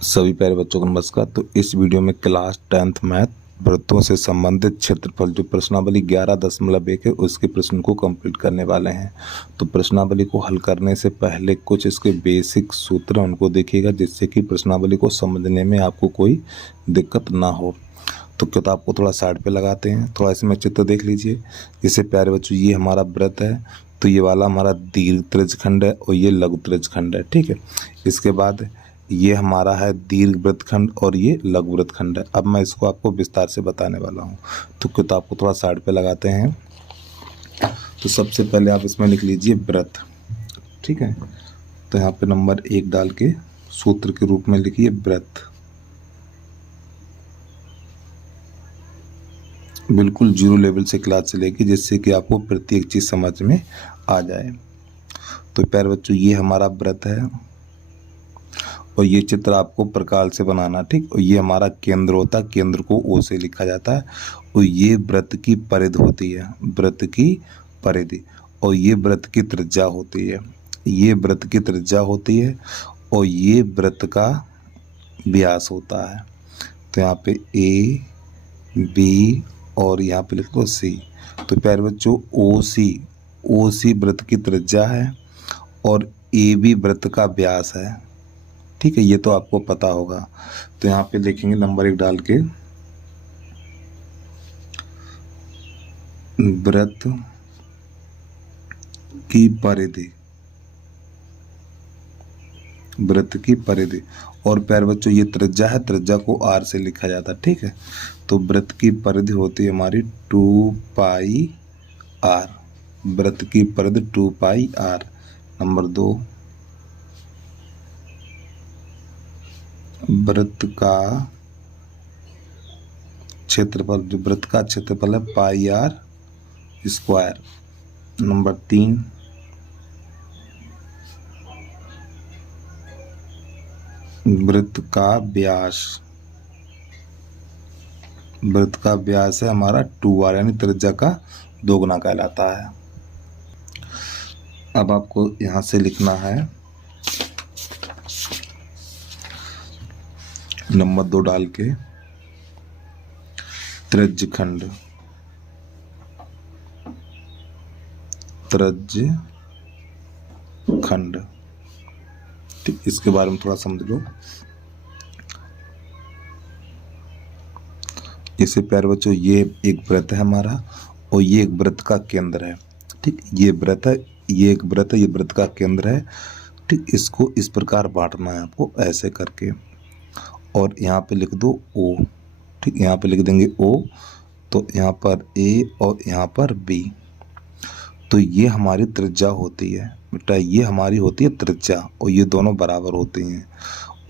सभी प्यारे बच्चों को नमस्कार। तो इस वीडियो में क्लास 10th मैथ वृत्तों से संबंधित क्षेत्रफल जो प्रश्नावली 11.1 है उसके प्रश्न को कंप्लीट करने वाले हैं। तो प्रश्नावली को हल करने से पहले कुछ इसके बेसिक सूत्र उनको देखिएगा जिससे कि प्रश्नावली को समझने में आपको कोई दिक्कत ना हो। तो किताब को थोड़ा साइड पे लगाते हैं, थोड़ा इसमें चित्र देख लीजिए। जैसे प्यारे बच्चों ये हमारा वृत्त है, तो ये वाला हमारा दीर्घ त्रिज्यखंड है और ये लघु त्रिज्यखंड है। ठीक है, इसके बाद ये हमारा है दीर्घ वृत्तखंड और ये लघु वृत्तखंड है। अब मैं इसको आपको विस्तार से बताने वाला हूँ। तो किताब को थोड़ा साइड पे लगाते हैं। तो सबसे पहले आप इसमें लिख लीजिए वृत्त। ठीक है, तो यहाँ पे नंबर 1 डाल के सूत्र के रूप में लिखिए वृत्त। बिल्कुल जीरो लेवल से क्लास चलेगी जिससे कि आपको प्रत्येक चीज़ समझ में आ जाए। तो प्यारे बच्चों ये हमारा वृत्त है और ये चित्र आपको प्रकार से बनाना। ठीक, और ये हमारा केंद्र होता है, केंद्र को ओ से लिखा जाता है। और ये वृत्त की परिधि होती है, वृत्त की परिधि। और ये वृत्त की त्रिज्या होती है, ये वृत्त की त्रिज्या होती है। और ये वृत्त का व्यास होता है। तो यहाँ पे ए बी और यहाँ पे लिख लो सी। तो प्यारे बच्चों ओ सी वृत्त की त्रिज्या है और ए बी वृत्त का व्यास है। ठीक है, ये तो आपको पता होगा। तो यहाँ पे लिखेंगे नंबर 1 डाल के वृत्त की परिधि, वृत्त की परिधि। और प्यारे बच्चों ये त्रिज्या है, त्रिज्या को आर से लिखा जाता है। ठीक है, तो वृत्त की परिधि होती है हमारी 2 पाई आर। वृत्त की परिधि 2 पाई आर। नंबर 2 वृत्त का क्षेत्रफल, जो वृत्त का क्षेत्रफल है पाई आर स्क्वायर। नंबर 3 वृत्त का व्यास, वृत्त का व्यास है हमारा 2r यानी त्रिज्या का दोगुना कहलाता है। अब आपको यहां से लिखना है नंबर 2 डाल के त्रिज्यखंड, त्रिज्यखंड। ठीक, इसके बारे में थोड़ा समझ लो। इसे प्यारे बच्चों ये एक वृत्त है हमारा और ये एक वृत्त का केंद्र है। ठीक, ये वृत्त है, ये एक वृत्त है, ये वृत्त का केंद्र है। ठीक, इसको इस प्रकार बांटना है आपको ऐसे करके। और यहाँ पे लिख दो ओ। ठीक, यहाँ पे लिख देंगे ओ। तो यहाँ पर ए और यहाँ पर बी। तो ये हमारी त्रिज्या होती है बेटा, ये हमारी होती है त्रिज्या और ये दोनों बराबर होती हैं।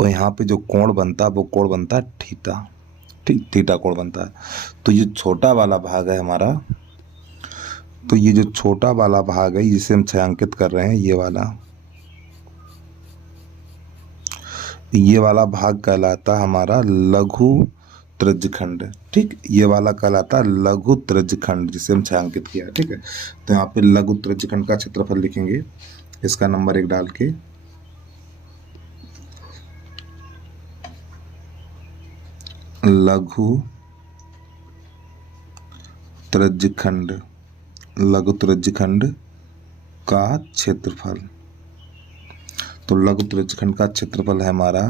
और यहाँ पे जो कोण बनता है वो कोण बनता है थीटा। ठीक, थीटा कोण बनता है। तो ये छोटा वाला भाग है हमारा, तो ये जो छोटा वाला भाग है जिसे हम छायांकित कर रहे हैं, ये वाला भाग कहलाता हमारा लघु त्रिज्यखंड। ठीक, ये वाला कहलाता लघु त्रिज्यखंड जिसे हम छायांकित किया। ठीक है, तो यहाँ पे लघु त्रिज्यखंड का क्षेत्रफल लिखेंगे इसका नंबर 1 डाल के लघु त्रिज्यखंड, लघु त्रिज्यखंड का क्षेत्रफल। तो लघु त्रिज्यखंड का क्षेत्रफल है हमारा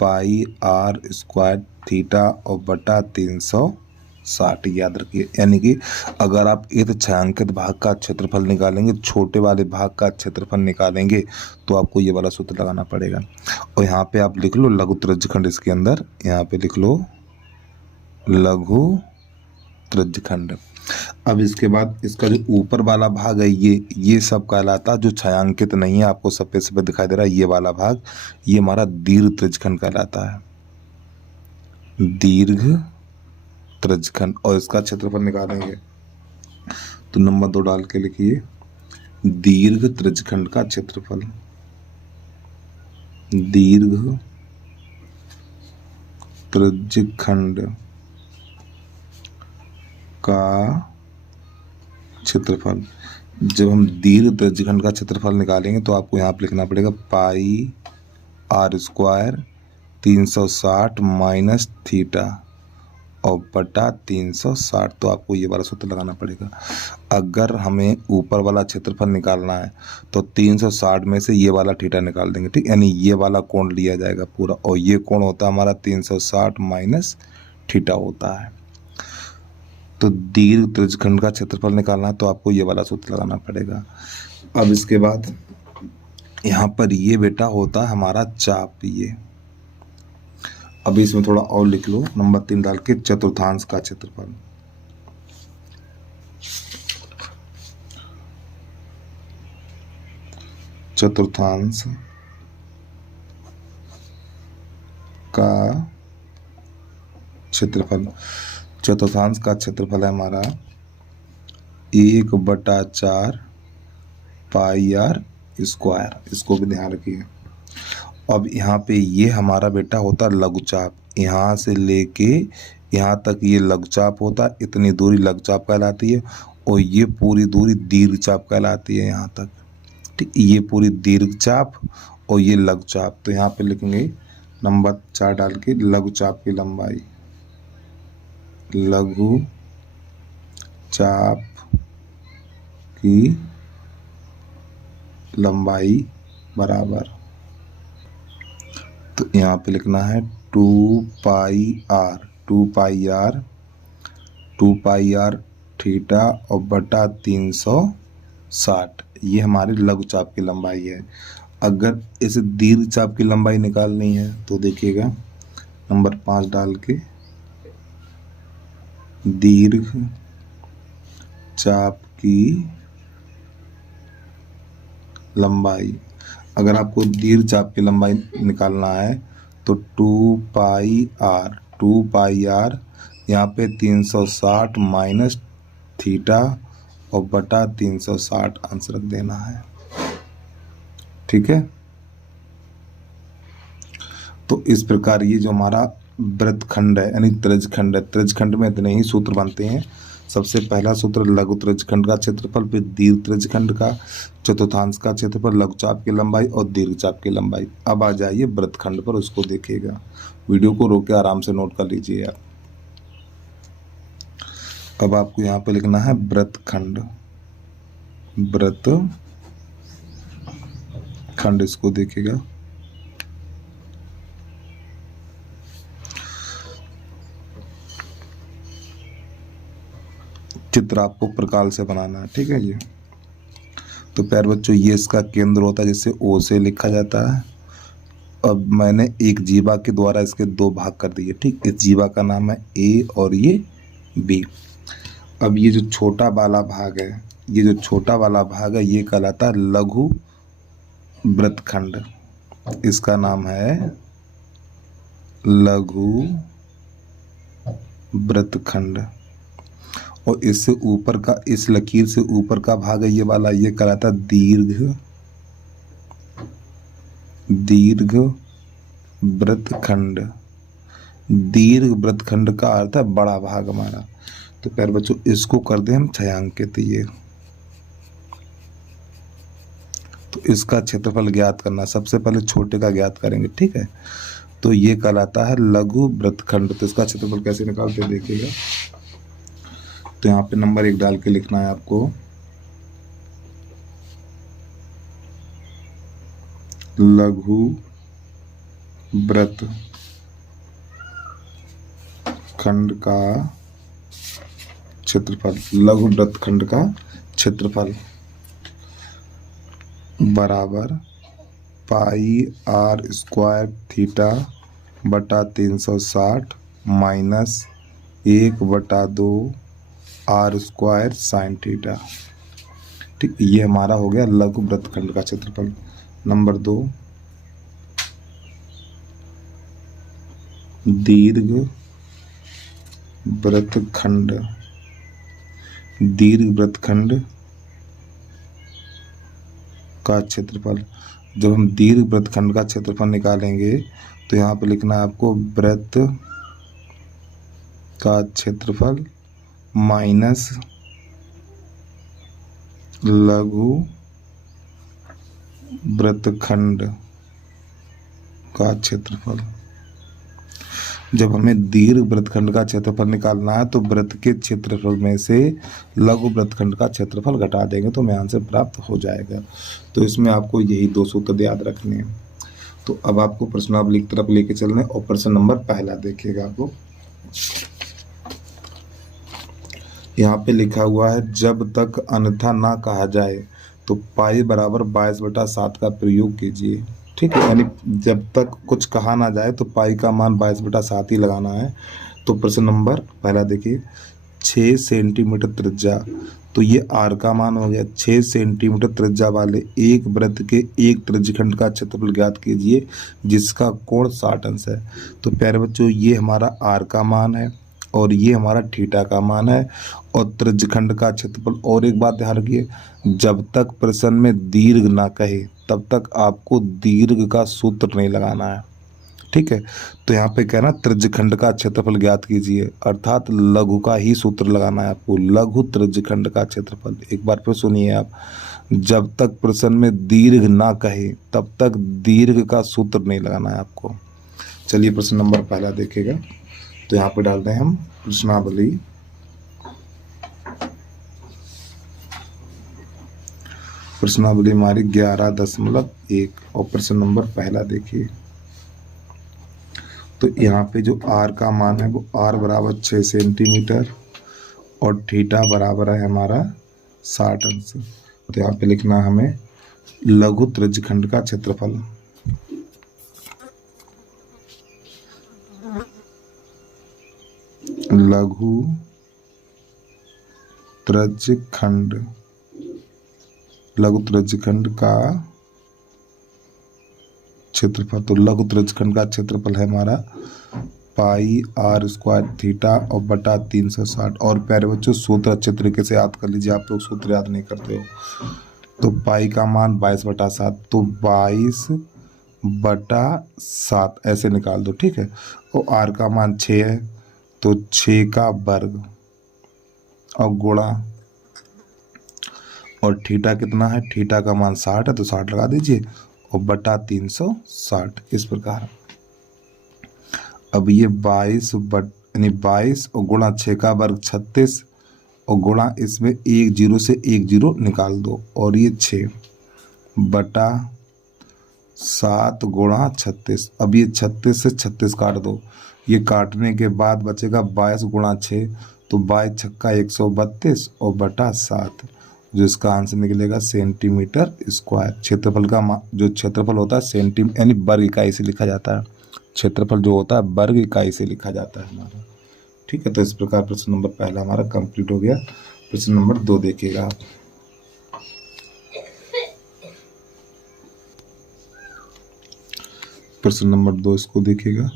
पाई आर स्क्वायर थीटा और बटा 360। याद रखिए, यानी कि अगर आप एक छायांकित भाग का क्षेत्रफल निकालेंगे, छोटे वाले भाग का क्षेत्रफल निकालेंगे, तो आपको ये वाला सूत्र लगाना पड़ेगा। और यहाँ पे आप लिख लो लघु त्रिज्यखंड, इसके अंदर यहाँ पे लिख लो लघु त्रिज्यखंड। अब इसके बाद इसका जो ऊपर वाला भाग है ये सब कहलाता, जो छायांकित नहीं है आपको सफेद सफेद दिखाई दे रहा है, ये वाला भाग ये हमारा दीर्घ त्रिज्यखंड कहलाता है, दीर्घ त्रिज्यखंड। और इसका क्षेत्रफल निकालेंगे तो नंबर 2 डाल के लिखिए दीर्घ त्रिज्यखंड का क्षेत्रफल, दीर्घ त्रिज्यखंड का क्षेत्रफल। जब हम दीर्घ त्रिज्यखंड का क्षेत्रफल निकालेंगे तो आपको यहाँ पर लिखना पड़ेगा पाई आर स्क्वायर 360 माइनस थीटा और बटा 360। तो आपको ये वाला सूत्र लगाना पड़ेगा। अगर हमें ऊपर वाला क्षेत्रफल निकालना है तो 360 में से ये वाला थीटा निकाल देंगे, ठीक, यानी ये वाला कोण लिया जाएगा पूरा, और ये कोण होता है हमारा 360 माइनस थीटा होता है। तो दीर्घ त्रिज्यखंड का क्षेत्रफल निकालना है तो आपको ये वाला सूत्र लगाना पड़ेगा। अब इसके बाद यहाँ पर ये बेटा होता है हमारा चाप। ये अभी इसमें थोड़ा और लिख लो, नंबर 3 डाल के, चतुर्थांश का क्षेत्रफल। चतुर्थांश का क्षेत्रफल, चतुर्थांश का क्षेत्रफल है हमारा 1/4 पाई आर स्क्वायर। इसको भी ध्यान रखिए। अब यहाँ पे ये हमारा बेटा होता है लघुचाप, यहाँ से लेके यहाँ तक ये लघुचाप होता है, इतनी दूरी लघुचाप कहलाती है, और ये पूरी दूरी दीर्घचाप कहलाती है यहाँ तक, ठीक। ये पूरी दीर्घचाप और ये लघुचाप। तो यहाँ पे लिखेंगे नंबर 4 डाल के, लघुचाप की लंबाई, लघु चाप की लंबाई बराबर, तो यहाँ पे लिखना है 2 pi r, 2 pi r, 2 pi r theta और बटा 360। ये हमारी लघुचाप की लंबाई है। अगर इसे दीर्घचाप की लंबाई निकालनी है तो देखिएगा नंबर 5 डाल के, दीर्घ चाप की लंबाई। अगर आपको दीर्घ चाप की लंबाई निकालना है तो 2 पाई आर, 2 पाई आर, यहाँ पे 360 माइनस थीटा और बटा 360 आंसर रख देना है, ठीक है। तो इस प्रकार ये जो हमारा वृत्तखंड है यानी त्रिज्यखंड है, त्रिज्यखंड में इतने ही सूत्र बनते हैं। सबसे पहला सूत्र लघु त्रिज्यखंड का क्षेत्रफल, फिर दीर्घ त्रिज्यखंड का, चतुर्थांश का क्षेत्रफल, लघुचाप की लंबाई और दीर्घचाप की लंबाई। अब आ जाइए वृत्तखंड पर, उसको देखिएगा। वीडियो को रोक के आराम से नोट कर लीजिए आप। अब आपको यहाँ पे लिखना है वृत्तखंड, वृत्तखंड, इसको देखिएगा। चित्र आपको प्रकार से बनाना है, ठीक है जी। तो प्यारे बच्चों, ये इसका केंद्र होता है जिसे ओ से लिखा जाता है। अब मैंने एक जीवा के द्वारा इसके 2 भाग कर दिए, ठीक। इस जीवा का नाम है ए और ये बी। अब ये जो छोटा वाला भाग है, ये जो छोटा वाला भाग है, ये कहलाता है लघु वृत्तखंड। इसका नाम है लघु वृत्तखंड। और इससे ऊपर का, इस लकीर से ऊपर का भाग है ये वाला, ये कहलाता है दीर्घ वृत्तखंड। दीर्घ वृत्तखंड का अर्थ है बड़ा भाग हमारा। तो प्यारे बच्चों, इसको कर दें हम छायांकित। ये तो इसका क्षेत्रफल ज्ञात करना, सबसे पहले छोटे का ज्ञात करेंगे, ठीक है। तो ये कहलाता है लघु वृत्तखंड। तो इसका क्षेत्रफल कैसे निकालते हैं देखिएगा। तो यहाँ पे नंबर 1 डाल के लिखना है आपको, लघु वृत्तखंड का क्षेत्रफल, लघु वृत्तखंड का क्षेत्रफल बराबर पाई आर स्क्वायर थीटा बटा 360 minus 1/2 R square sine theta, ठीक। ये हमारा हो गया लघु वृत्तखंड का क्षेत्रफल। नंबर 2, दीर्घ वृत्तखंड, दीर्घ वृत्तखंड का क्षेत्रफल। जब हम दीर्घ वृत्तखंड का क्षेत्रफल निकालेंगे तो यहाँ पे लिखना है आपको वृत्त का क्षेत्रफल माइनस लघु वृत्तखंड का क्षेत्रफल। जब हमें दीर्घ वृत्तखंड का क्षेत्रफल निकालना है तो वृत्त के क्षेत्रफल में से लघु वृत्तखंड का क्षेत्रफल घटा देंगे तो हमें आंसर प्राप्त हो जाएगा। तो इसमें आपको यही 2 सूत्र याद रखने हैं। तो अब आपको प्रश्नावली की तरफ लेके चलना है और प्रश्न नंबर पहला देखिएगा। आपको यहाँ पे लिखा हुआ है, जब तक अन्यथा ना कहा जाए तो पाई बराबर 22/7 का प्रयोग कीजिए। ठीक है, यानी जब तक कुछ कहा ना जाए तो पाई का मान 22/7 ही लगाना है। तो प्रश्न नंबर पहला देखिए, 6 सेंटीमीटर त्रिज्या, तो ये आर का मान हो गया। 6 सेंटीमीटर त्रिज्या वाले एक वृत्त के एक त्रिज्यखंड का क्षेत्रफल ज्ञात कीजिए जिसका कोण 60 अंश है। तो प्यारे बच्चों, ये हमारा आर का मान है और ये हमारा थीटा का मान है और त्रिज्यखंड का क्षेत्रफल। और एक बात ध्यान रखिए, जब तक प्रश्न में दीर्घ ना कहे तब तक आपको दीर्घ का सूत्र नहीं लगाना है। ठीक है, तो यहाँ पे कहना त्रिज्यखंड का क्षेत्रफल ज्ञात कीजिए, अर्थात लघु का ही सूत्र लगाना है आपको, लघु त्रिज्यखंड का क्षेत्रफल। एक बार फिर सुनिए आप, जब तक प्रश्न में दीर्घ ना कहे तब तक दीर्घ का सूत्र नहीं लगाना है आपको। चलिए प्रश्न नंबर पहला देखेगा। तो यहाँ पे डालते हैं हम प्रश्नावली। प्रश्नावली हमारी 11.1 और प्रश्न नंबर पहला देखिए। तो यहाँ पे जो आर का मान है वो आर बराबर 6 सेंटीमीटर और थीटा बराबर है हमारा 60 अंश। तो यहाँ पे लिखना है हमें लघु त्रिज्यखंड का क्षेत्रफल। लघु त्रिज्यखंड, लघु त्रिज्यखंड का क्षेत्रफल। तो लघु त्रिज्यखंड का क्षेत्रफल है हमारा पाई आर स्क्वायर थीटा और बटा 360। और प्यारे बच्चों, सूत्र अच्छे तरीके से याद कर लीजिए, आप लोग सूत्र याद नहीं करते हो। तो पाई का मान 22/7, तो 22/7 ऐसे निकाल दो। ठीक है, और आर का मान 6 है तो 6 का वर्ग और गुणा, और थीटा कितना है, थीटा का मान 60 है तो 60 लगा दीजिए और बटा 360 इस प्रकार। अब ये 22 यानी 22 और गुणा 6 का वर्ग 36 और गुणा इसमें 1 0 से 1 0 निकाल दो और ये 6/7 गुणा 36। अब ये 36 से 36 काट दो, ये काटने के बाद बचेगा 22 गुणा 6, तो 22 छक्का 132 और बटा 7, जो इसका आंसर निकलेगा सेंटीमीटर स्क्वायर। क्षेत्रफल का जो क्षेत्रफल होता है सेंटीमीटर यानी वर्ग इकाई से लिखा जाता है। क्षेत्रफल जो होता है वर्ग इकाई से लिखा जाता है हमारा। ठीक है, तो इस प्रकार प्रश्न नंबर पहला हमारा कंप्लीट हो गया। प्रश्न नंबर 2 देखिएगा आप। प्रश्न नंबर 2 इसको देखिएगा।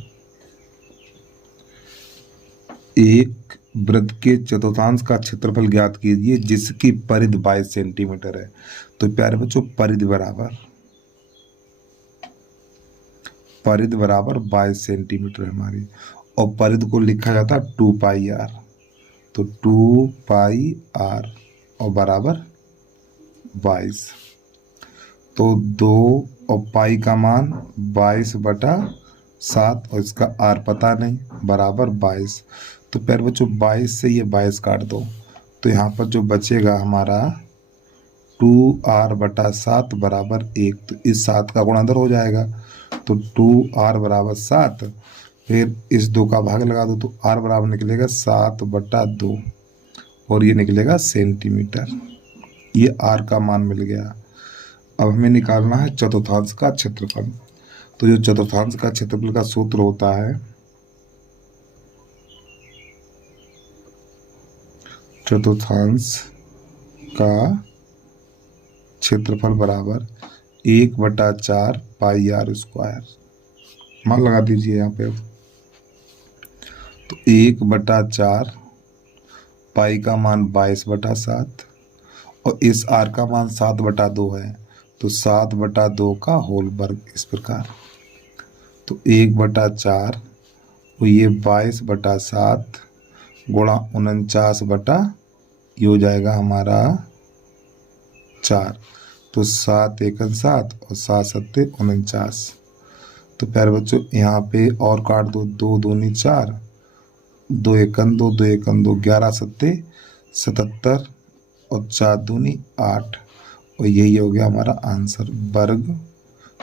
एक वृत्त के चतुर्थांश का क्षेत्रफल ज्ञात कीजिए जिसकी परिधि 22 सेंटीमीटर है। तो प्यारे बच्चों, परिधि बराबर 22 सेंटीमीटर है हमारी, और परिधि को लिखा जाता है 2πr। तो 2πr और बराबर 22। तो 2 और पाई का मान 22/7 और इसका आर पता नहीं, बराबर 22। तो प्यारे बच्चों, 22 से ये 22 काट दो तो यहाँ पर जो बचेगा हमारा 2r/7 बराबर 1। तो इस 7 का गुणा अंदर हो जाएगा, तो 2r बराबर 7, फिर इस 2 का भाग लगा दो तो r बराबर निकलेगा 7/2 और ये निकलेगा सेंटीमीटर। ये r का मान मिल गया। अब हमें निकालना है चतुर्थांश का क्षेत्रफल। तो जो चतुर्थांश का क्षेत्रफल का सूत्र होता है, चतुर्थांश का क्षेत्रफल बराबर 1/4 पाई आर स्क्वायर। मान लगा दीजिए यहाँ पे। तो 1/4 पाई का मान 22/7 और इस आर का मान 7/2 है, तो 7/2 का होल वर्ग इस प्रकार। तो 1/4 ये 22/7 गुणा 49 ये हो जाएगा हमारा 4। तो 7 × 7 और 7 × 7 49। तो प्यारे बच्चों यहाँ पे और काट दो, 2 दूनी 4, 2 एकन 2, 2 एकन 2, 11 सत्ते 77 और 4 दूनी 8, और यही हो गया हमारा आंसर, वर्ग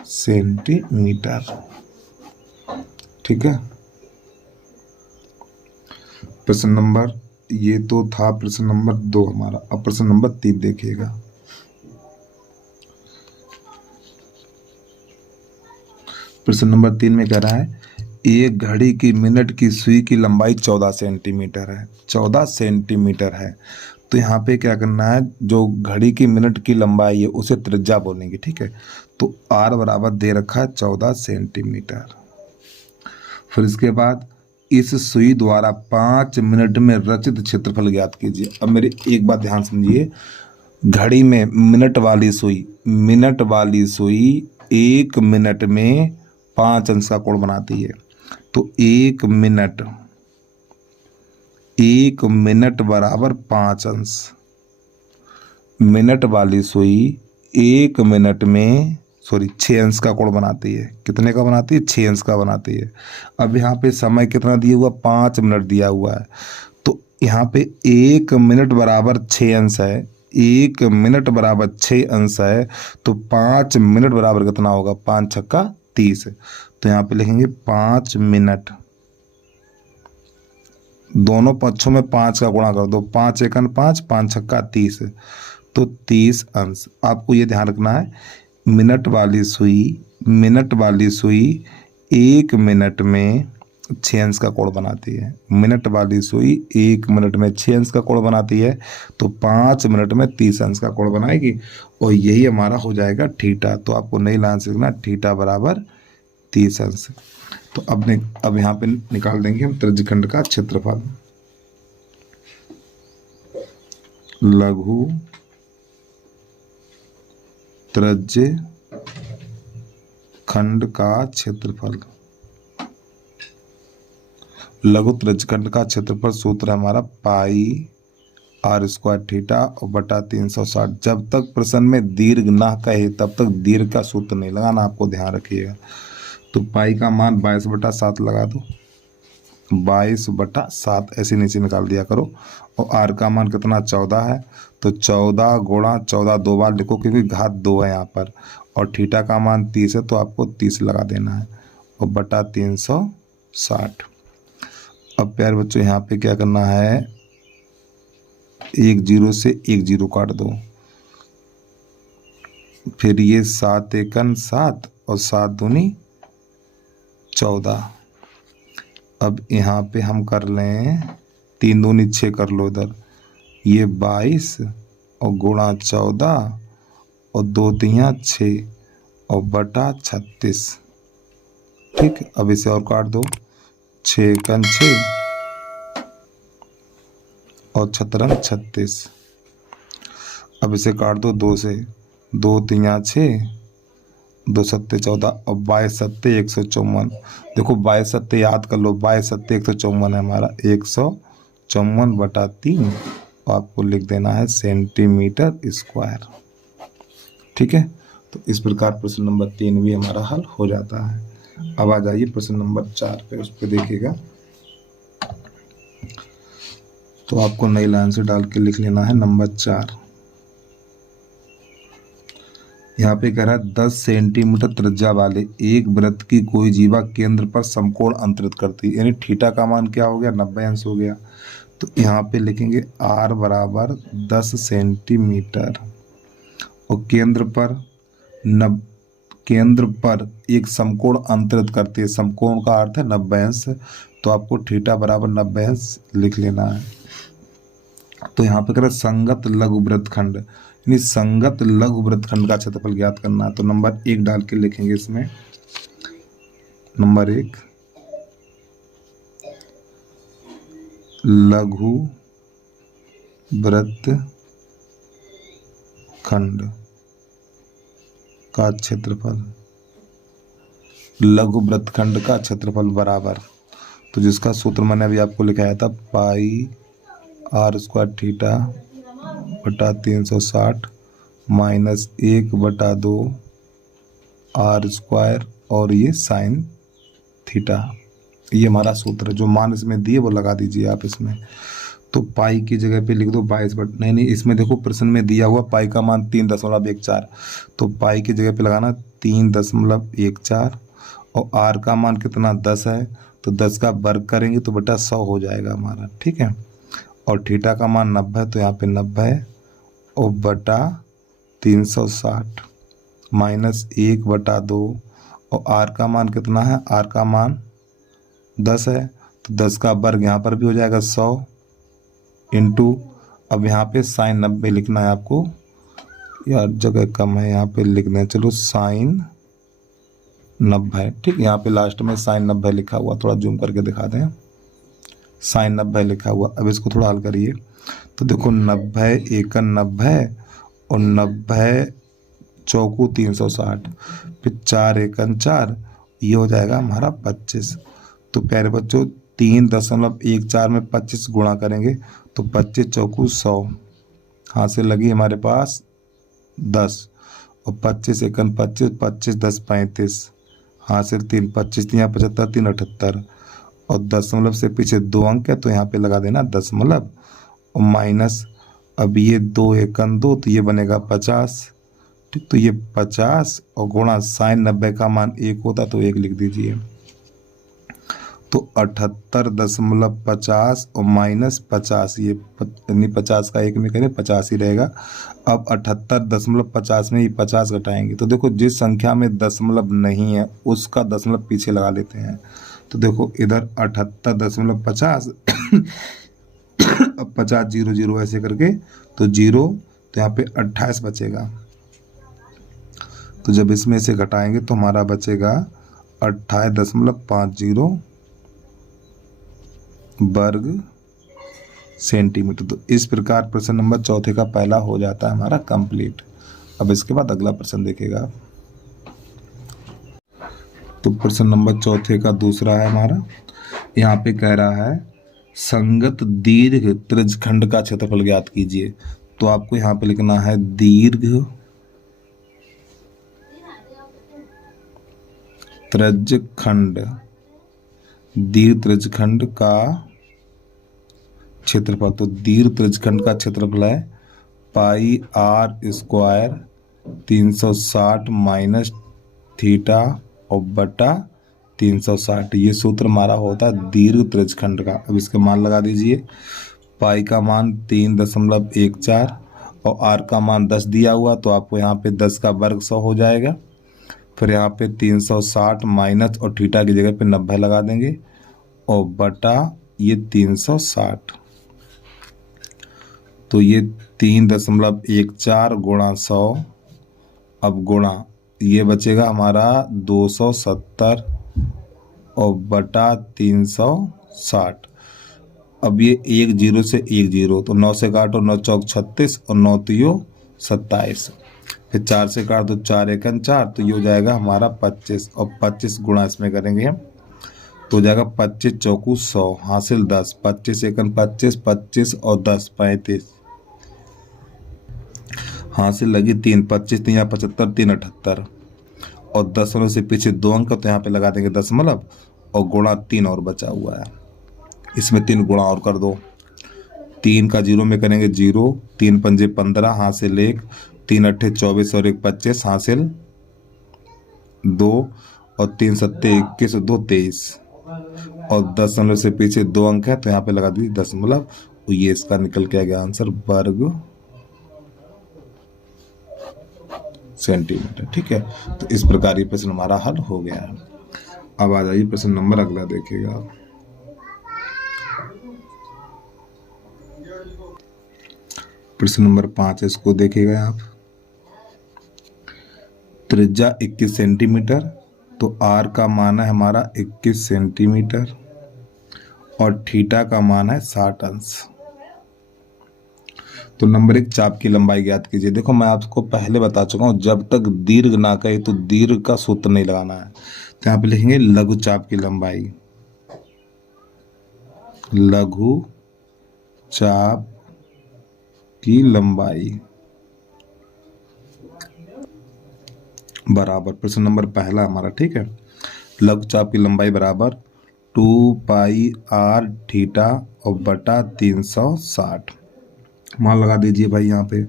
सेंटीमीटर। ठीक है, प्रश्न नंबर, ये तो था प्रश्न नंबर 2 हमारा। अब प्रश्न नंबर 3 देखिएगा। प्रश्न नंबर 3 में कह रहा है एक घड़ी की मिनट की सुई की लंबाई 14 सेंटीमीटर है, 14 सेंटीमीटर है। तो यहाँ पे क्या करना है, जो घड़ी की मिनट की लंबाई है उसे त्रिज्या बोलेंगे। ठीक है, तो r बराबर दे रखा है 14 सेंटीमीटर। फिर इसके बाद इस सुई द्वारा 5 मिनट में रचित क्षेत्रफल ज्ञात कीजिए। अब मेरे एक बात ध्यान समझिए, घड़ी में मिनट वाली सुई 1 मिनट में 5 अंश का कोण बनाती है। तो 1 मिनट बराबर 5 अंश। मिनट वाली सुई 1 मिनट में 6 अंश का कोण बनाती है। कितने का बनाती है? 6 अंश का बनाती है। अब यहाँ पे समय कितना दिया हुआ? 5 मिनट दिया हुआ है। तो यहाँ पे 1 मिनट बराबर 6 अंश है, 1 मिनट बराबर 6 अंश है। तो 5 मिनट बराबर कितना होगा? 5 छक्का 30। तो यहाँ पे लिखेंगे 5 मिनट, दोनों पक्षों में 5 का गुणा कर दो, 5 एकन 5, 5 छक्का 30, तो 30 अंश। आपको ये ध्यान रखना है, मिनट वाली सुई 1 मिनट में 6 अंश का कोण बनाती है। मिनट वाली सुई 1 मिनट में 6 अंश का कोण बनाती है, तो 5 मिनट में 30 अंश का कोण बनाएगी, और यही हमारा हो जाएगा थीटा। तो आपको नई लाइन से लिखना, थीटा बराबर 30 अंश। तो अब यहाँ पे निकाल देंगे हम त्रिज्यखंड का क्षेत्रफल। लघु त्रिज्य खंड का क्षेत्रफल। लघु त्रिज्य खंड का क्षेत्रफल सूत्र है हमारा पाई r² थीटा और बटा 360। जब तक प्रश्न में दीर्घ ना कहे तब तक दीर्घ का सूत्र नहीं लगाना, आपको ध्यान रखिएगा। तो पाई का मान 22/7 लगा दो, 22/7 ऐसे नीचे निकाल दिया करो। और r का मान कितना? 14 है, तो 14 गुणा 14 दो बार लिखो क्योंकि घात 2 है यहाँ पर। और थीटा का मान 30 है, तो आपको 30 लगा देना है, और बटा 360। अब प्यारे बच्चों यहाँ पे क्या करना है, 1 0 से 1 0 काट दो, फिर ये 7 एकन 7 और 7 दूनी 14। अब यहाँ पे हम कर लें 3 दूनी 6 कर लो इधर, ये 22 और गुणा 14 और 2 तिया 6 और बटा 36। ठीक, अब इसे और काट दो, 6 एकन 6 और 6 36। अब इसे काट दो 2 से, 2 तिया 6, 2 सत्ते 14 और 22 सत्ते 154। देखो 22 सत्ते याद कर लो, 22 सत्ते 154 है हमारा, 154/3, और आपको लिख देना है सेंटीमीटर स्क्वायर। ठीक है, तो इस प्रकार प्रश्न नंबर 3 भी हमारा हल हो जाता है। अब आ जाइए प्रश्न नंबर 4 पे, उस पर देखिएगा। तो आपको नई लाइन से डाल के लिख लेना है नंबर 4। यहाँ पे कह रहा है 10 सेंटीमीटर त्रिज्या वाले एक वृत्त की कोई जीवा केंद्र पर समकोण अंतरित करती है, यानी थीटा का मान क्या हो गया? 90 अंश हो गया। तो यहाँ पे लिखेंगे r बराबर 10 सेंटीमीटर, और केंद्र पर एक समकोण अंतरित करती है। समकोण का अर्थ है 90 अंश, तो आपको थीटा बराबर 90 अंश लिख लेना है। तो यहाँ पे कह रहा है संगत लघु वृत्तखंड, यानी संगत लघु वृत्तखंड का क्षेत्रफल ज्ञात करना है। तो नंबर 1 डाल के लिखेंगे इसमें, नंबर 1 लघु वृत्तखंड का क्षेत्रफल। लघु वृत्तखंड का क्षेत्रफल बराबर, तो जिसका सूत्र मैंने अभी आपको लिखाया था, पाई r² थीटा बटा 360 -1/2 r² और ये साइन थीटा। ये हमारा सूत्र है। जो मान इसमें दिए वो लगा दीजिए आप इसमें। तो पाई की जगह पे लिख दो 22 नहीं, इसमें देखो प्रश्न में दिया हुआ पाई का मान 3.14, तो पाई की जगह पे लगाना 3.14 और आर का मान कितना 10 है, तो 10 का वर्ग करेंगे तो बटा 100 हो जाएगा हमारा, ठीक है। और थीटा का मान 90, तो यहाँ पे 90 और बटा 360 माइनस 1/2 और आर का मान कितना है, आर का मान 10 है, तो 10 का वर्ग यहाँ पर भी हो जाएगा 100 इंटू, अब यहाँ पे साइन 90 लिखना है आपको, यार जगह कम है यहाँ पे लिखना है, चलो साइन 90, ठीक। यहाँ पे लास्ट में साइन 90 लिखा हुआ, थोड़ा जूम करके दिखा दें, साइन 90 लिखा हुआ। अब इसको थोड़ा हल करिए, तो देखो 90 एकन 90 और 90 चौकू 360, फिर 4 एकन 4, ये हो जाएगा हमारा 25। तो प्यारे बच्चों 3.14 में 25 गुणा करेंगे तो 25 चौकू 100, हाथ से लगी हमारे पास 10 और 25 एकन 25, 25 10 35, हाथ से 3 25 यहाँ 75 3 78 और दशमलव से पीछे 2 अंक है तो यहाँ पे लगा देना दशमलव और माइनस, अब ये 2 एकन 2 तो ये बनेगा 50, ठीक। तो ये 50 और गुणा साइन 90 का मान 1 होता तो 1 लिख दीजिए, तो 78.50 और माइनस 50, ये यानी 50 का 1 में करें 50 ही रहेगा। अब 78.50 में ये 50 घटाएंगे तो देखो जिस संख्या में दशमलव नहीं है उसका दशमलव पीछे लगा लेते हैं, तो देखो इधर 78.50 अब 50 0 0 ऐसे करके तो 0, तो यहाँ पे 28 बचेगा, तो जब इसमें से घटाएंगे तो हमारा बचेगा 28.50 वर्ग सेंटीमीटर। तो इस प्रकार प्रश्न नंबर 4 का पहला हो जाता है हमारा कंप्लीट। अब इसके बाद अगला प्रश्न देखेगा, तो प्रश्न नंबर 4 का दूसरा है हमारा, यहाँ पे कह रहा है संगत दीर्घ त्रिज्यखंड का क्षेत्रफल ज्ञात कीजिए। तो आपको यहाँ पे लिखना है दीर्घ त्रिज्यखंड, दीर्घ त्रिज्यखंड का क्षेत्रफल। तो दीर्घ त्रिज्यखंड का क्षेत्रफल है पाई आर स्क्वायर 360 माइनस थीटा और बटा 360, ये सूत्र हमारा होता है दीर्घ त्रिज्यखंड का। अब इसके मान लगा दीजिए, पाई का मान 3.14 और आर का मान 10 दिया हुआ, तो आपको यहाँ पे 10 का वर्ग 100 हो जाएगा, फिर यहाँ पे 360 माइनस और थीटा की जगह पे 90 लगा देंगे और बटा ये 360, तो ये 3.14 गुणा 100, अब गुणा ये बचेगा हमारा 270 और बटा 360। अब ये 1 0 से 1 0, तो 9 से काटो 9 चौक 36 और 9 तियो 27, फिर 4 से काट दो 4 एकन 4, तो ये हो जाएगा हमारा 25 और 25 गुणा इसमें करेंगे तो हो जाएगा 25 चौकू 100, हासिल 10, 25 एकन 25, 25 और 10 35, हासिल लगी 3, 25 3 75 3 78 और दशमलव से पीछे 2 अंक तो यहाँ पे लगा देंगे दशमलव और गुणा 3 और बचा हुआ है, इसमें 3 गुणा और कर दो, 3 का 0 में करेंगे 0, 3 पंजे 15, हासिल 1, 3 अट्ठे 24 और 1 25, हासिल 2 और 3 सत्ते 21 और 2 23 और दशमलव से पीछे 2 अंक है तो यहाँ पे लगा दीजिए दशमलव, तो ये इसका निकल के आ गया आंसर वर्ग सेंटीमीटर, ठीक है। तो इस प्रकार ये प्रश्न हमारा हल हो गया है। अब आ जाइए प्रश्न नंबर अगला देखिएगा, प्रश्न नंबर 5, इसको देखिएगा आप। त्रिज्या 21 सेंटीमीटर, तो आर का मान है हमारा 21 सेंटीमीटर और थीटा का मान है 60 अंश। तो नंबर 1 चाप की लंबाई ज्ञात कीजिए। देखो मैं आपको पहले बता चुका हूँ, जब तक दीर्घ ना कहे तो दीर्घ का सूत्र नहीं लगाना है। तो यहाँ पे लिखेंगे लघु चाप की लंबाई, लघु चाप की लंबाई बराबर प्रश्न नंबर पहला हमारा, ठीक है। लघुचाप की लंबाई बराबर 2πr थीटा और बटा 360 मान लगा दीजिए भाई यहाँ पे।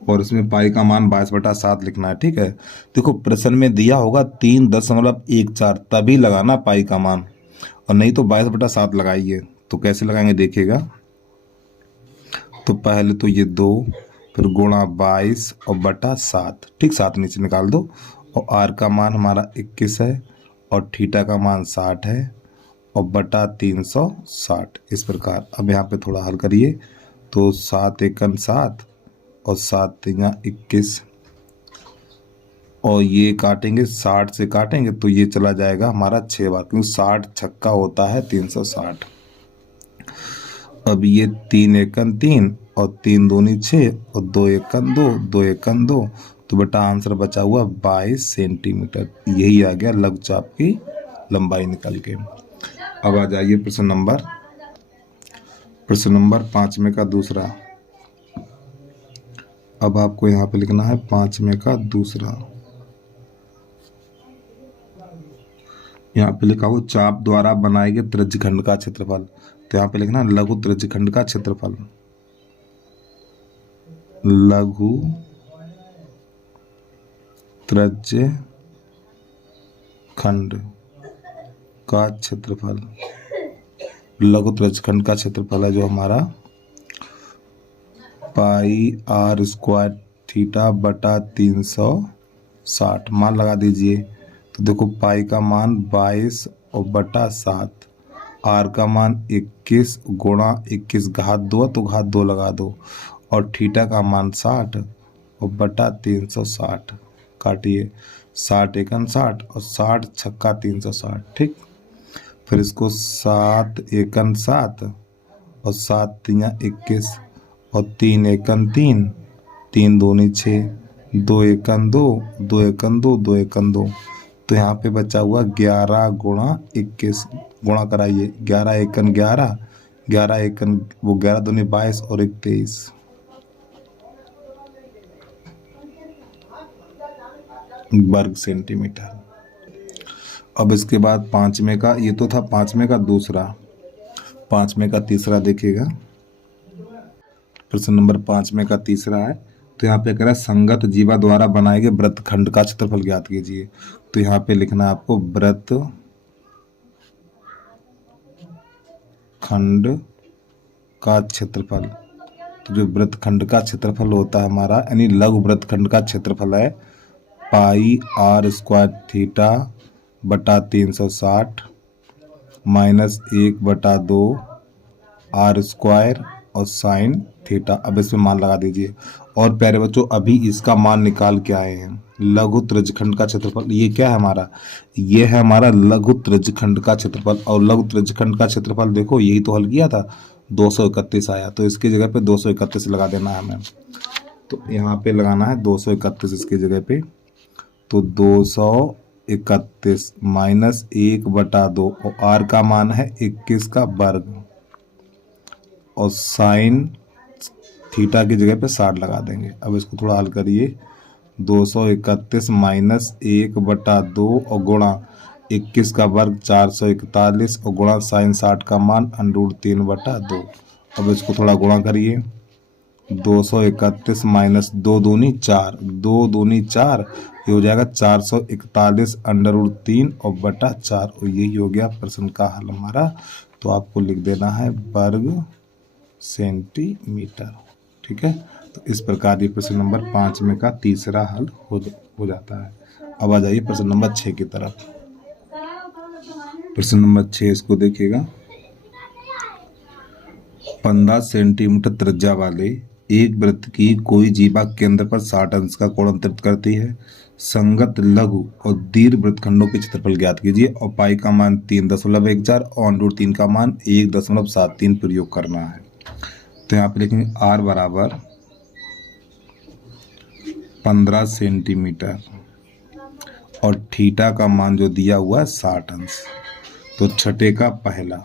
और इसमें पाई का मान 22/7 लिखना है। ठीक है, देखो प्रश्न में दिया होगा 3.14 तभी लगाना पाई का मान, और नहीं तो 22/7 लगाइए। तो कैसे लगाएंगे देखिएगा। तो पहले तो ये 2, फिर गुणा 22 और बटा 7। ठीक, 7 नीचे निकाल दो। और आर का मान हमारा 21 है और थीटा का मान 60 है और बटा 360 इस प्रकार। अब यहाँ पे थोड़ा हल करिए। तो 7 एकन 7 और 7 तिया 21 और ये काटेंगे 60 से काटेंगे तो ये चला जाएगा हमारा 6 बार, क्योंकि 60 छक्का होता है 360। अब ये 3 एकन 3 और 3 दूनी 6 और 2 एकन 2, 2 एकन 2, तो बेटा आंसर बचा हुआ 22 सेंटीमीटर। यही आ गया लघुचाप की लंबाई निकल के। अब आ जाइए प्रश्न नंबर 5 में का दूसरा। अब आपको यहाँ पे लिखना है 5 में का दूसरा। यहाँ पे लिखा हो चाप द्वारा बनाए गए त्रिज्यखंड का क्षेत्रफल। तो यहाँ पे लिखना है लघु त्रिज्यखंड का क्षेत्रफल। लघु त्रिज्यखंड का क्षेत्रफल। लघु त्रिज्यखंड का क्षेत्रफल है जो हमारा πr² थीटा बटा 360 मान लगा दीजिए। तो देखो पाई का मान 22 और बटा 7, आर का मान 21 गुणा 21 घात 2 तो घात 2 लगा दो, और थीटा का मान 60 और बटा 360 काटिए। 60 एकन 60 और 60 छक्का 360। ठीक, फिर इसको 7 एकन 7 और 7 तिया 21 और 3 एकन 3, 3 दूनी 6, 2 एकन 2, 2 एकन 2, 2 एकन 2, तो यहाँ पे बचा हुआ 11 गुणा 21 गुणा कराइए। 11 एकन 11, 11 एकन वो 11 दूनी 22 और 23 वर्ग सेंटीमीटर। अब इसके बाद 5 में का, ये तो था 5 में का दूसरा, 5 में का तीसरा देखिएगा। प्रश्न नंबर 5 में का तीसरा है। तो यहाँ पे कह रहा है संगत जीवा द्वारा बनाए गए वृत्तखंड का क्षेत्रफल ज्ञात कीजिए। तो यहाँ पे लिखना है आपको वृत्तखंड का क्षेत्रफल। तो जो वृत्तखंड का क्षेत्रफल होता है हमारा, यानी लघु वृत्तखंड का क्षेत्रफल है πr² थीटा बटा 360 माइनस 1/2 r² और साइन थीटा। अब इसमें मान लगा दीजिए। और प्यारे बच्चों अभी इसका मान निकाल के आए हैं। लघु त्रिज्यखंड का क्षेत्रफल ये क्या है हमारा, ये है हमारा लघु त्रिज्यखंड का क्षेत्रफल। और लघु त्रिज्यखंड का क्षेत्रफल देखो यही तो हल किया था, 231 आया, तो इसकी जगह पे 231 लगा देना है हमें। तो यहाँ पे लगाना है 231 इसकी जगह पे। तो 231 माइनस 1/2 और आर का मान है 21 का वर्ग और साइन थीटा की जगह पे 60 लगा देंगे। अब इसको थोड़ा हल करिए। 231 माइनस 1/2 और गुणा 21 का वर्ग 441 और गुणा साइन 60 का मान √3/2। अब इसको थोड़ा गुणा करिए। 231 माइनस 2 दूनी 4, 2 दूनी 4, ये हो जाएगा 441 √3 और बटा 4। और यही हो गया प्रश्न का हल हमारा। तो आपको लिख देना है वर्ग सेंटीमीटर। ठीक है, तो इस प्रकार ये प्रश्न नंबर 5 में का तीसरा हल हो जाता है। अब आ जाइए प्रश्न नंबर 6 की तरफ। प्रश्न नंबर 6 इसको देखिएगा। 15 सेंटीमीटर त्रिज्या वाले एक वृत्त की कोई जीवा केंद्र पर 60 अंश का कोण अंतरित करती है। संगत लघु और दीर्घ वृत्तखंडों के क्षेत्रफल ज्ञात कीजिए और पाई का मान 3.14 और √3 का मान 1.73 प्रयोग करना है। तो यहाँ पे लिखेंगे r बराबर 15 सेंटीमीटर और थीटा का मान जो दिया हुआ है 60 अंश। तो छठे का पहला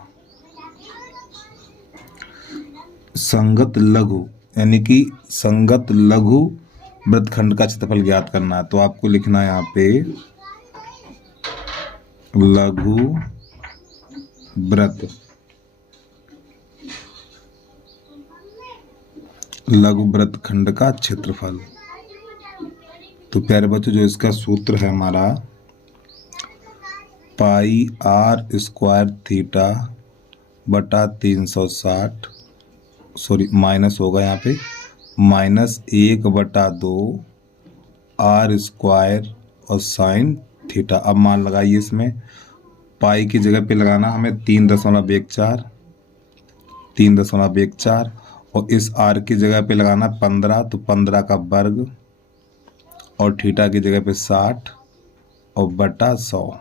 संगत लघु, यानी कि संगत लघु वृत्तखंड का क्षेत्रफल ज्ञात करना है। तो आपको लिखना है यहाँ पे लघु वृत्त, लघु वृत्तखंड का क्षेत्रफल। तो प्यारे बच्चों, जो इसका सूत्र है हमारा पाई आर स्क्वायर थीटा बटा 360, सॉरी माइनस होगा यहाँ पे, -1/2 आर स्क्वायर और साइन थीटा। अब मान लगाइए, इसमें पाई की जगह पे लगाना हमें 3.14 और इस आर की जगह पे लगाना 15, तो 15 का वर्ग और थीटा की जगह पे 60 और बटा 100,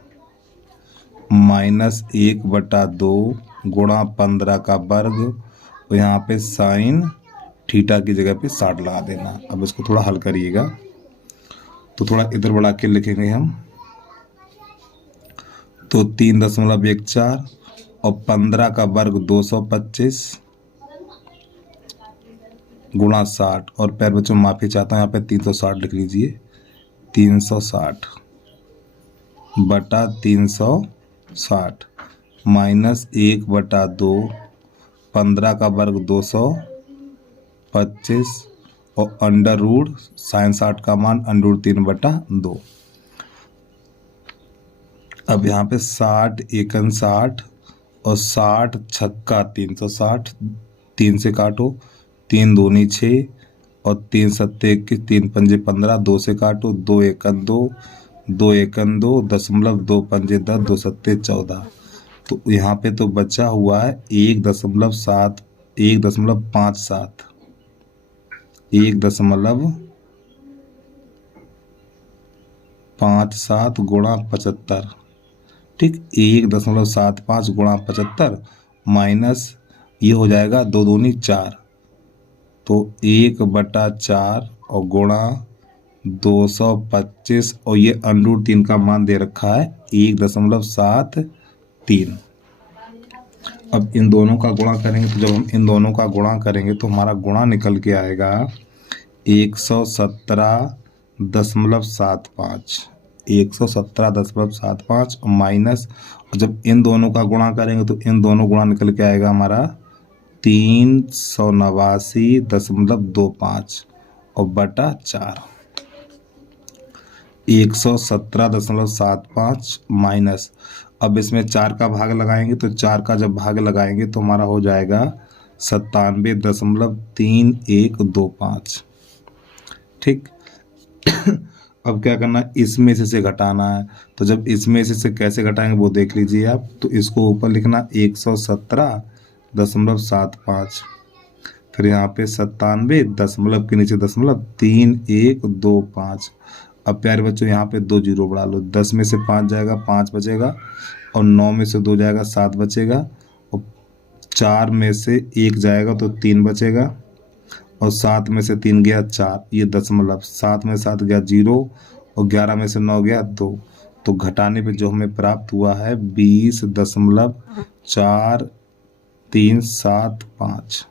-1/2 गुणा 15 का वर्ग और यहाँ पे साइन थीटा की जगह पे 60 लगा देना। अब इसको थोड़ा हल करिएगा, तो थोड़ा इधर बढ़ा के लिखेंगे हम। तो 3.14 और 15 का वर्ग 225 गुणा 60, और प्यारे बच्चों माफ़ी चाहता हूँ, यहाँ पे 360 लिख लीजिए, 360 बटा 360 -1/2, 15 का वर्ग 225 और अंडर रूट साइन 60 का मान √3/2। अब यहाँ पे 60 एकन 60 और 60 छक्का 360, 3 से काटो, 3 दूनी 6 और 3 सत्ते 21, 3 पंजे 15, 2 से काटो, 2 एकन 2, 2 एकन 2, 2 पंजे 10, 2 सत्ते 14। तो यहाँ पे तो बचा हुआ है 1.57 1.57 गुणा 75, ठीक, 1.75 गुणा 75 माइनस ये हो जाएगा 2 दूनी 4, तो 1/4 और गुणा 225 और ये √3 का मान दे रखा है 1.73। अब इन दोनों का गुणा करेंगे, तो जब हम इन दोनों का गुणा करेंगे तो हमारा गुणा निकल के आएगा 117.75 माइनस, जब इन दोनों का गुणा करेंगे तो इन दोनों गुणा निकल के आएगा हमारा 389.25 और बटा 4, 117.75 माइनस, अब इसमें 4 का भाग लगाएंगे, तो 4 का जब भाग लगाएंगे तो हमारा हो जाएगा 97.3125, ठीक। अब क्या करना है, इसमें से घटाना है, तो जब इसमें से कैसे घटाएंगे वो देख लीजिए आप। तो इसको ऊपर लिखना 117.75, फिर यहाँ पे 97 दशमलव के नीचे दशमलव 3125। अब प्यारे बच्चों यहाँ पे 2 जीरो बढ़ा लो, 10 में से 5 जाएगा 5 बचेगा, और 9 में से 2 जाएगा 7 बचेगा, और 4 में से 1 जाएगा तो 3 बचेगा, और 7 में से 3 गया 4, ये दशमलव, 7 में 7 गया 0 और 11 में से 9 गया 2, तो घटाने पे जो हमें प्राप्त हुआ है 20.4375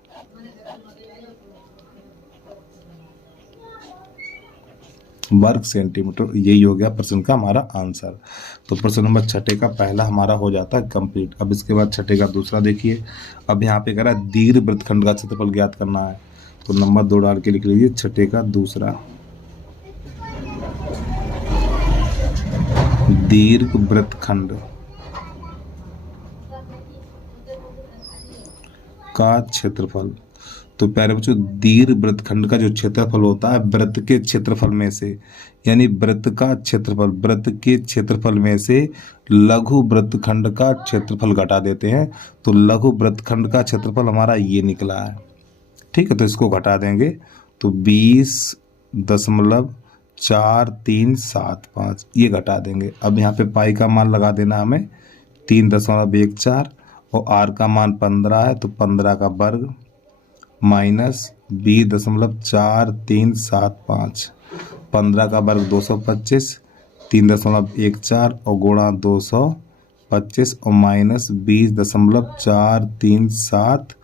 वर्ग सेंटीमीटर। यही हो गया प्रश्न का हमारा आंसर। तो प्रश्न नंबर 6 का पहला हमारा हो जाता है कंप्लीट। अब इसके बाद 6 का दूसरा देखिए। अब यहाँ पे कह रहा है दीर्घ वृत्तखंड का क्षेत्रफल ज्ञात करना है, तो नंबर 2 डाल के लिख लीजिए 6 का दूसरा। दीर्घ वृत्तखंड का क्षेत्रफल। तो प्यारे बच्चों, दीर्घ वृत्तखंड का जो क्षेत्रफल होता है वृत्त के क्षेत्रफल में से, यानी वृत्त का क्षेत्रफल, वृत्त के क्षेत्रफल में से लघु वृत्तखंड का क्षेत्रफल घटा देते हैं। तो लघु वृत्तखंड का क्षेत्रफल हमारा ये निकला है, ठीक है। तो इसको घटा देंगे तो 20.4375 ये घटा देंगे। अब यहाँ पे पाई का मान लगा देना हमें 3.14 और आर का मान 15 है, तो 15 का वर्ग माइनस 20.4375, 15 का वर्ग 225, 3.14 और गुणा 225 और माइनस 20.4375।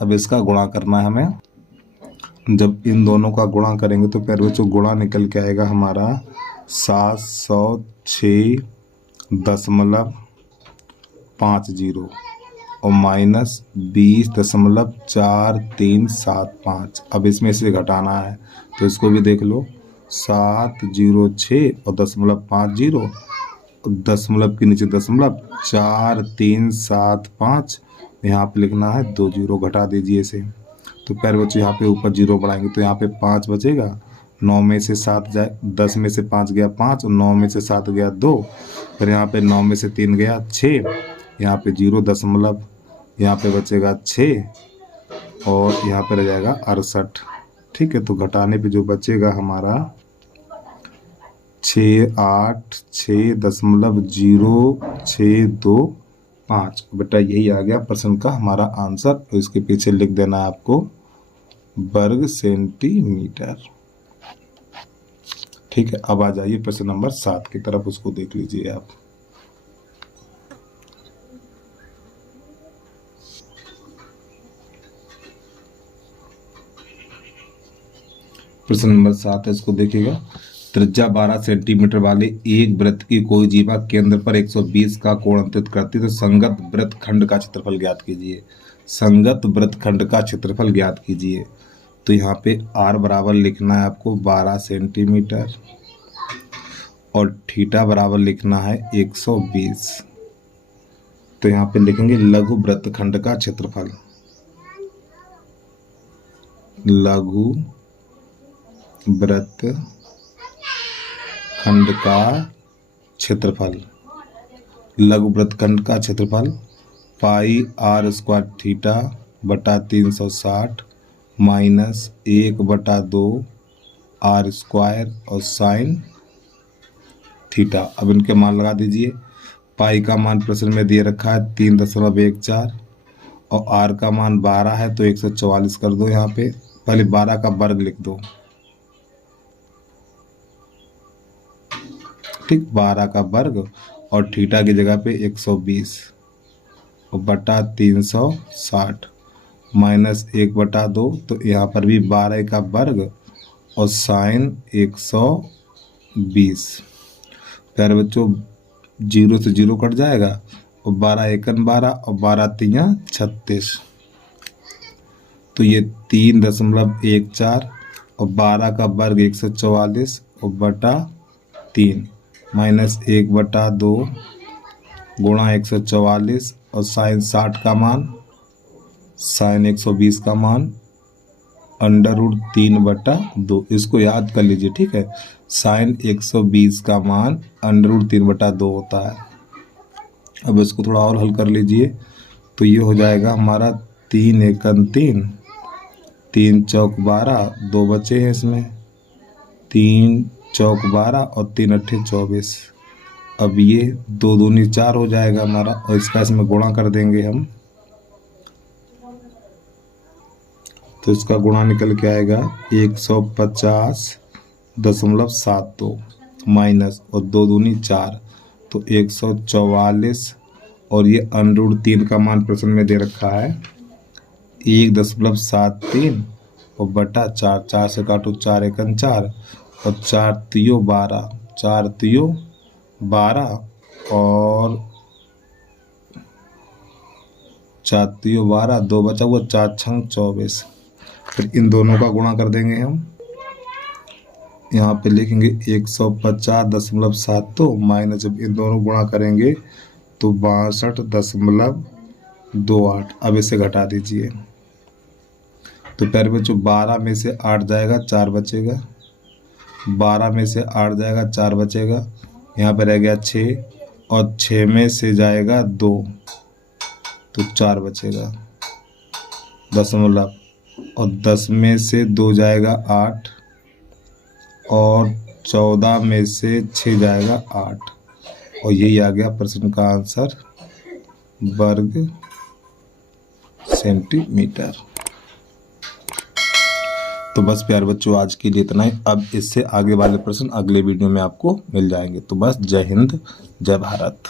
अब इसका गुणा करना है हमें। जब इन दोनों का गुणा करेंगे तो प्यारे बच्चों गुणा निकल के आएगा हमारा 706 20.50 और -20.4375। अब इसमें से घटाना है तो इसको भी देख लो। 706 और 0.50, दशमलव के नीचे दशमलव, 4375। यहाँ पे लिखना है 2 जीरो, घटा दीजिए इसे। तो प्यारे बच्चों यहाँ पे ऊपर जीरो बढ़ाएंगे तो यहाँ पे 5 बचेगा। 9 में से 7 जाए, 10 में से 5 गया 5 और 9 में से 7 गया 2। फिर यहाँ पे 9 में से 3 गया 6, यहाँ पे 0 दशमलव, यहाँ पे बचेगा 6 और यहाँ पे रह जाएगा 68। ठीक है, तो घटाने पे जो बचेगा हमारा 686.0625। बेटा यही आ गया प्रश्न का हमारा आंसर। तो इसके पीछे लिख देना है आपको वर्ग सेंटीमीटर। ठीक है, अब आ जाइए प्रश्न नंबर 7 की तरफ, उसको देख लीजिए आप। प्रश्न नंबर 7 है, इसको देखिएगा। त्रिज्या 12 सेंटीमीटर वाले एक वृत्त की कोई जीवा केंद्र पर 120 का कोण अंकित करती है तो संगत वृत्त खंड का क्षेत्रफल ज्ञात कीजिए। संगत वृत्त खंड का क्षेत्रफल ज्ञात कीजिए। तो यहाँ पे r बराबर लिखना है आपको 12 सेंटीमीटर और थीटा बराबर लिखना है 120। तो यहाँ पे लिखेंगे लघु वृत्त खंड का क्षेत्रफल। लघु वृत्त खंड का क्षेत्रफल। लघु वृत्त खंड का क्षेत्रफल पाई r स्क्वायर थीटा बटा 360 माइनस 1/2 r स्क्वायर और साइन थीटा। अब इनके मान लगा दीजिए। पाई का मान प्रश्न में दिए रखा है 3.14 और r का मान 12 है तो 144 कर दो। यहाँ पे पहले 12 का वर्ग लिख दो। ठीक, 12 का वर्ग और थीटा की जगह पे 120 और बटा 360 माइनस 1/2। तो यहाँ पर भी 12 का वर्ग और साइन 120। प्यारे बच्चों 0 से 0 कट जाएगा और 12 एकन 12 और 12 तियाँ 36। तो ये 3.14 और 12 का वर्ग 144 और बटा 3 माइनस 1/2 गुणा 144 और साइन 60 का मान, साइन 120 का मान √3/2। इसको याद कर लीजिए। ठीक है, साइन 120 का मान √3/2 होता है। अब इसको थोड़ा और हल कर लीजिए तो ये हो जाएगा हमारा 3 एकन 3, 3 चौक 12, 2 बचे हैं इसमें, 3 चौक 12 और 3 अट्ठे 24। अब ये 2 दूनी 4 हो जाएगा हमारा और इसका इसमें गुणा कर देंगे हम तो इसका गुणा निकल के आएगा 150.72 माइनस और 2 दूनी 4 तो 144 और ये √3 का मान प्रश्न में दे रखा है 1.73 और बटा 4, 4 से काटो 4 एकन 4 और 4 तियो 12, 4 तियो 12 और 4 तियो 12, 2 बचा हुआ 4 छंग 24। फिर इन दोनों का गुणा कर देंगे हम। यहाँ पे लिखेंगे 150.72 माइनस जब इन दोनों गुणा करेंगे तो 62.28। अब इसे घटा दीजिए। तो प्यारे बच्चों 12 में से 8 जाएगा 4 बचेगा, 12 में से 8 जाएगा 4 बचेगा, यहाँ पे रह गया 6 और 6 में से जाएगा 2 तो 4 बचेगा दशमलव और 10 में से 2 जाएगा 8 और 14 में से 6 जाएगा 8 और यही आ गया प्रश्न का आंसर वर्ग सेंटीमीटर। तो बस प्यारे बच्चों आज के लिए इतना ही। अब इससे आगे वाले प्रश्न अगले वीडियो में आपको मिल जाएंगे। तो बस जय हिंद, जय भारत।